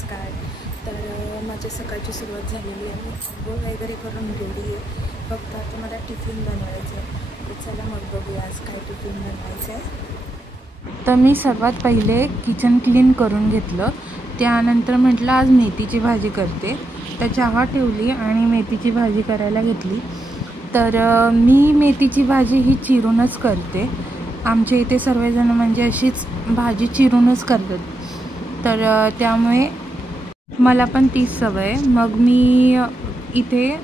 नमस्कार. तर माझ्या सकाळची सुरुवात झालेली आहे. आंघोळ वगैरे करून रेडी आहे. फक्त आता मला टिफिन बनवायचं आहे. तर चला मग बघूया आज काय टिफिन बनवायचं आहे. तर मी सर्वात पहिले किचन क्लीन करून घेतलं. त्यानंतर म्हटलं आज मेथीची भाजी करते. तर चहा ठेवली आणि मेथीची भाजी करायला घेतली. तर मी मेथीची भाजी ही चिरूनच करते. आमच्या इथे सर्वजण म्हणजे अशीच भाजी चिरूनच करतात. तर त्यामुळे मला पण तीच सवय. मग मी इथे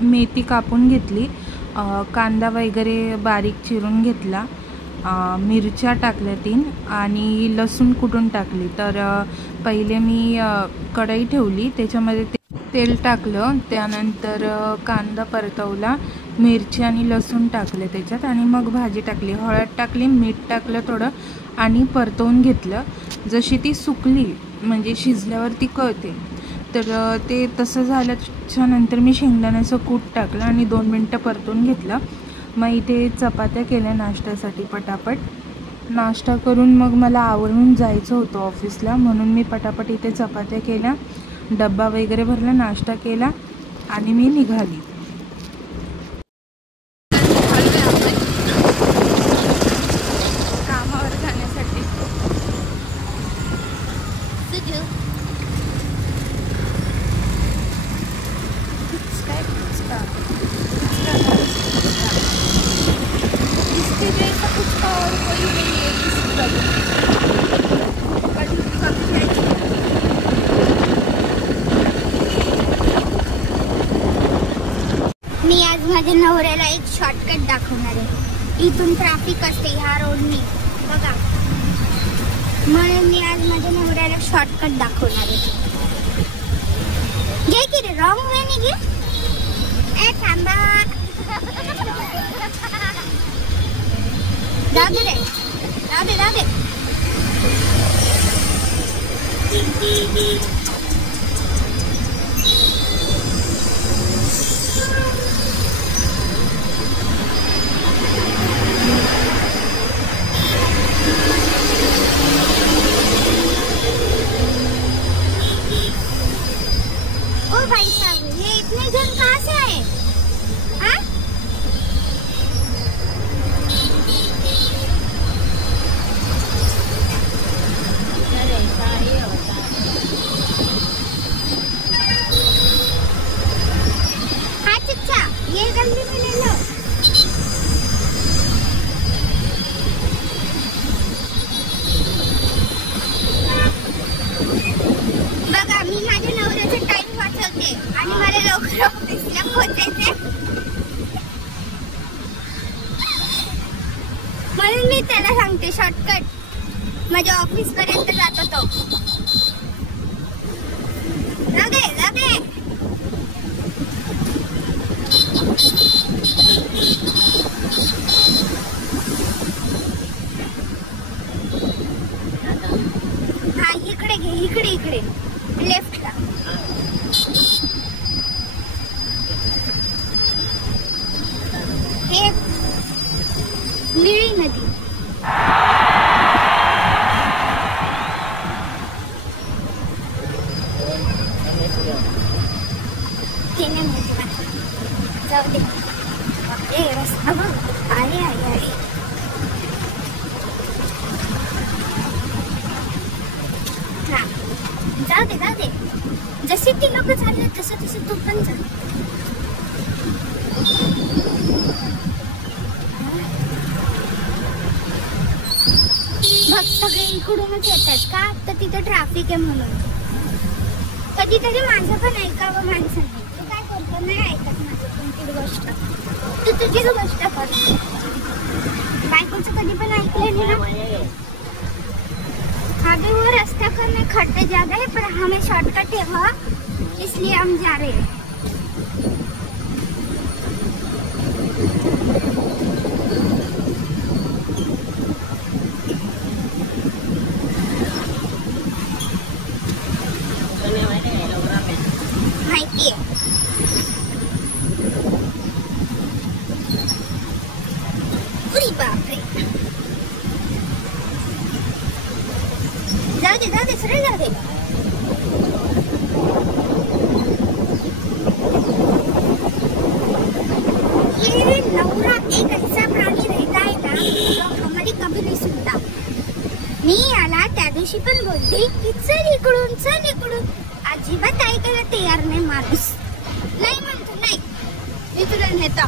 मेथी कापून घेतली, कांदा वगैरे बारीक चिरून घेतला, मिरच्या टाकल्या 3 आणि लसूण कुटून टाकली. तर पहिले मी कढई ठेवली, त्याच्यामध्ये तेल टाकलं, त्यानंतर कांदा परतवला, मिरची आणि लसूण टाकले त्याच्यात आणि मग भाजी टाकली, हळद टाकली, मीठ टाकलं थोडं आणि परतवून घेतलं. जशी ती सुकली म्हणजे शिजल्यावर ती कळते. तर ते तसं झाल्याच्या नंतर मी शेंगदाण्याचं कूट टाकलं आणि 2 मिनटं परतवून घेतलं. मग इथे चपात्या केल्या नाश्त्यासाठी पटापट. नाश्ता करून मग मला आवरून जायचं होतं ऑफिसला, म्हणून मी पटापट इथे चपात्या केल्या, डब्बा वगैरे भरला, नाश्ता केला आणि मी निघाली. कामावर जाण्यासाठी मी आज माझ्या नवऱ्याला एक शॉर्टकट दाखवणार आहे. इथून ट्रॅफिक असते ह्या रोडनी बघा, म्हणून मी आज माझ्या नवऱ्याला शॉर्टकट दाखवणार आहे. घे की रे, रॉंग वे घे. ए थांबा, जाऊ दे रे, जाऊ दे, जाऊ दे. ओ भाई साहब, ये इतने जन कहाँ से आए? हाँ? हाँ चचा, ये गली में ले लो. बघा, मी माझ्या नवऱ्याचा टाइम वाचवते आणि मला लवकर ऑफिसला पोहोचायचंय, म्हणून मी त्याला सांगते शॉर्टकट माझ्या ऑफिस पर्यंत जातो तो. जाऊ दे, जाऊ दे. हा इकडे घे, इकडे इकडे लेफ्टला. हे निळी नदी. जाऊ दे, रस्ता बघ. आहे आहे आहे. हा जाऊ दे, जाऊ दे. जसे ती लोक चालले तसं तसं तू पण जा. बघ, सगळे इकडूनच येतात का, तर तिथे ट्रॅफिक आहे म्हणून. कधीतरी माझं पण ऐकावं माणसाने. तू काय करतो, नाही ऐकत माझं कोणतीच गोष्ट. तू तुझीच गोष्ट कर. बायकोचं कधी पण ऐकलं ना. आगे वो रास्ता करने खड्डे ज्यादा है, पर हमें शॉर्टकट है वहाँ, इसलिए हम जा रहे हैं. माहिती आहे. अरे बापरे. जाऊ दे, जाऊ दे, सरळ जाऊ दे. नवरा एक ऐसा प्राणी रहता है ना जो हमारी कभी नहीं सुनता. मी याला त्या दिवशी पण बोलते की चल इकडून अजिबात ऐकायला तयार नाही माणूस. नाही म्हणतो नाही, मी तुला नेतो.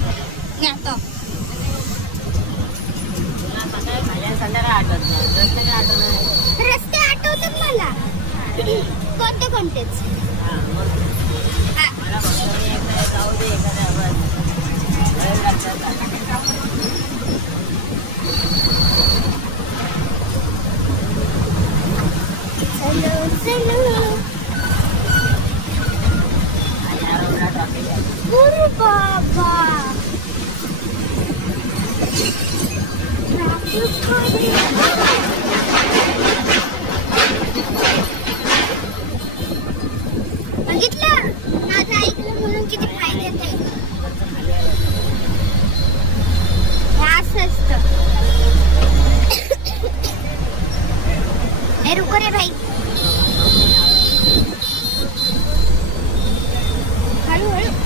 रस्ते आठवतात मला कोणतेच. बघितलं माझं ऐकलं म्हणून किती फायदे आहेत. असं असतं. ए रुको रे भाई, हळू रुको.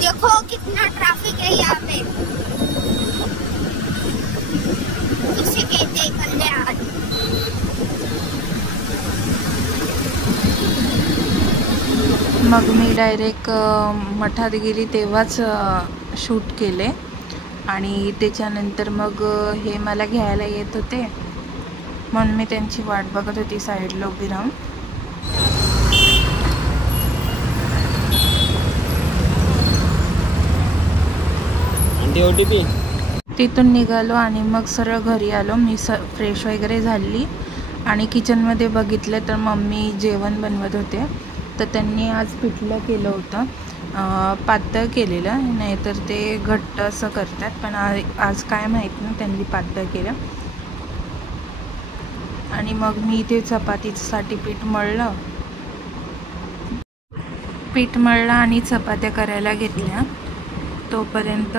देखो कितना ट्रैफिक है यहाँ पे. किसे कहते हैं कल्याण. मग मी डायरेक्ट मठात गेली तेव्हाच शूट केले आणि त्याच्यानंतर मग हे मला घ्यायला येत होते म्हणून मी त्यांची वाट बघत होती साईडला उभी राहून. तिथून निघालो आणि मग सरळ घरी आलो. मी फ्रेश वगैरे झाली आणि किचनमध्ये बघितलं तर मम्मी जेवण बनवत होते. तर त्यांनी आज पिठलं केलं होतं, पातळ केलेलं, नाहीतर ते घट्ट असं करतात, पण आज काय माहीत नाही त्यांनी पातळ केलं. आणि मग मी ते चपातीसाठी पीठ मळलं आणि चपात्या करायला घेतल्या. तोपर्यंत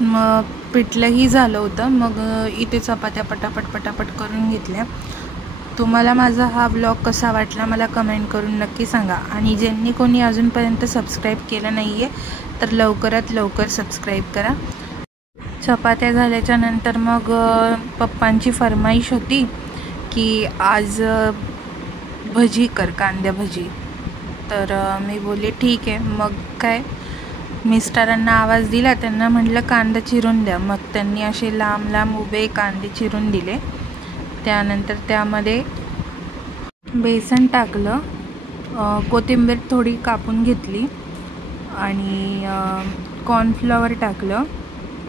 मग पिठलंही झालं होतं. मग इथे चपात्या पटापट करून घेतल्या. तुम्हाला माझा हा ब्लॉग कसा वाटला मला कमेंट करून नक्की सांगा. आणि ज्यांनी कोणी अजूनपर्यंत सबस्क्राईब केलं नाही आहे तर लवकरात लवकर सबस्क्राईब करा. चपात्या झाल्याच्या नंतर मग पप्पांची फरमाईश होती की आज भजी कर, कांद्या भजी. तर मी बोलले ठीक आहे. मग काय मिस्टरांना आवाज दिला, त्यांना म्हटलं कांदा चिरून द्या. मग त्यांनी असे लांब लांब उभे कांदे चिरून दिले. त्यानंतर त्यामध्ये बेसन टाकलं, कोथिंबीर थोडी कापून घेतली आणि कॉर्नफ्लॉवर टाकलं.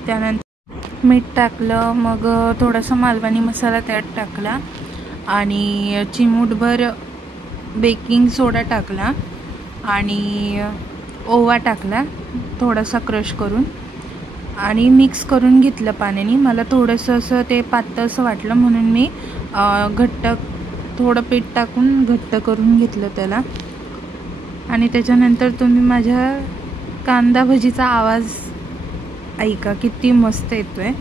त्यानंतर मीठ टाकलं, मग थोडासा मालवणी मसाला त्यात टाकला आणि चिमूटभर बेकिंग सोडा टाकला आणि ओवा टाकला थोडासा क्रश करून आणि मिक्स करून घेतलं पाण्याने. मला थोडंसं असं ते पातळ असं वाटलं म्हणून मी थोडं पीठ टाकून घट्ट करून घेतलं त्याला. आणि त्याच्यानंतर तुम्ही माझ्या कांदा भजीचा आवाज ऐका, किती मस्त येतोय.